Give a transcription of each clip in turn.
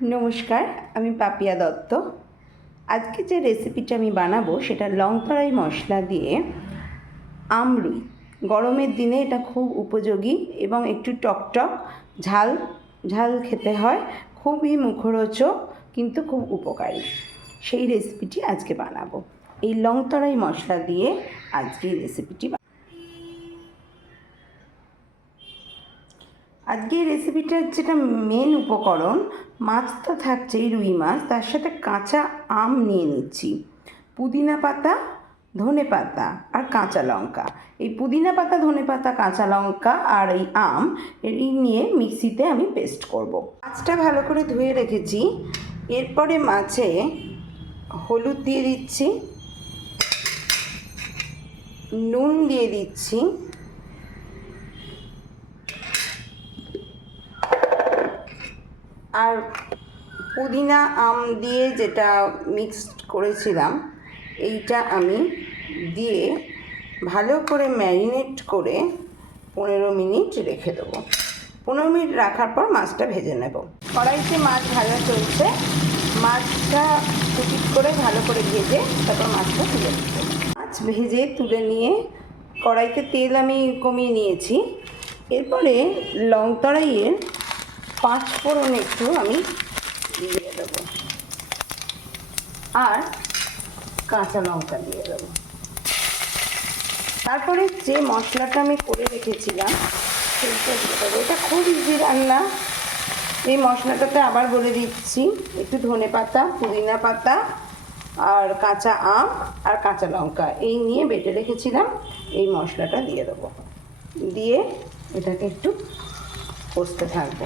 নমস্কার, আমি পাপিয়া দত্ত। আজকে যে রেসিপিটা আমি বানাবো সেটা লং তরাই মশলা দিয়ে আমরুই। গরমের দিনে এটা খুব উপযোগী এবং একটু টকটক ঝাল ঝাল খেতে হয়, খুবই মুখরোচক কিন্তু খুব উপকারী। সেই রেসিপিটি আজকে বানাবো। এই লং তরাই মশলা দিয়ে আজকে এই রেসিপিটি আজকে এই রেসিপিটার যেটা মেন উপকরণ, মাছ তো থাকছেই, রুই মাছ, তার সাথে কাঁচা আম নিয়ে নিচ্ছি, পুদিনা পাতা, ধনে পাতা আর কাঁচা লঙ্কা। এই পুদিনা পাতা, ধনে পাতা, কাঁচা লঙ্কা আর এই আম এই নিয়ে মিক্সিতে আমি পেস্ট করব। মাছটা ভালো করে ধুয়ে রেখেছি। এরপরে মাছে হলুদ দিয়ে দিচ্ছি, নুন দিয়ে দিচ্ছি, আর পুদিনা আম দিয়ে যেটা মিক্সড করেছিলাম এইটা আমি দিয়ে ভালো করে ম্যারিনেট করে 15 মিনিট রেখে দেবো। 15 মিনিট রাখার পর মাছটা ভেজে নেব। কড়াইতে মাছ ভাজা চলছে, মাছটা কুচিট করে ভালো করে ভেজে তারপর মাছটা তুলে দেবো। মাছ ভেজে তুলে নিয়ে কড়াইতে তেল আমি কমিয়ে নিয়েছি। এরপরে লং তরাইয়ের 5 ফোড়ন একটু আমি দিয়ে দেবো আর কাঁচা লঙ্কা দিয়ে দেবো। তারপরে যে মশলাটা আমি করে রেখেছিলাম সেইটা দিয়ে দেবো। এটা খুব ইজি রান্না। এই মশলাটাতে আবার বলে দিচ্ছি, একটু ধনে পাতা, পুদিনা পাতা আর কাঁচা আম আর কাঁচা লঙ্কা এই নিয়ে বেটে রেখেছিলাম। এই মশলাটা দিয়ে দেবো, দিয়ে এটাকে একটু কষতে থাকবো।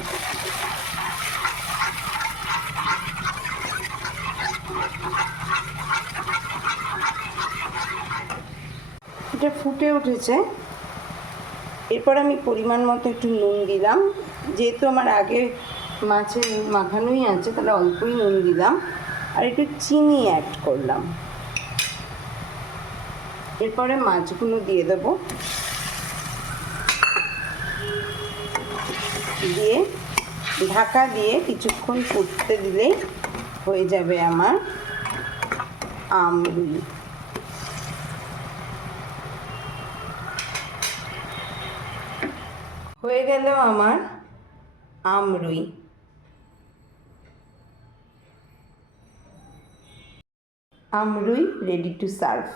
এটা ফুটে উঠেছে। এরপর আমি পরিমাণ মতো একটু নুন দিলাম, যেহেতু আমার আগে মাছে নুন মাখানোই আছে তাহলে অল্পই নুন দিলাম, আর একটু চিনি অ্যাড করলাম। এরপরে মাছগুলো দিয়ে দেবো, দিয়ে ঢাকা দিয়ে কিছুক্ষণ ফুটতে দিলেই হয়ে যাবে আমার আমরুই। হয়ে গেল আমার আমরুই। আমরুই রেডি টু সার্ভ।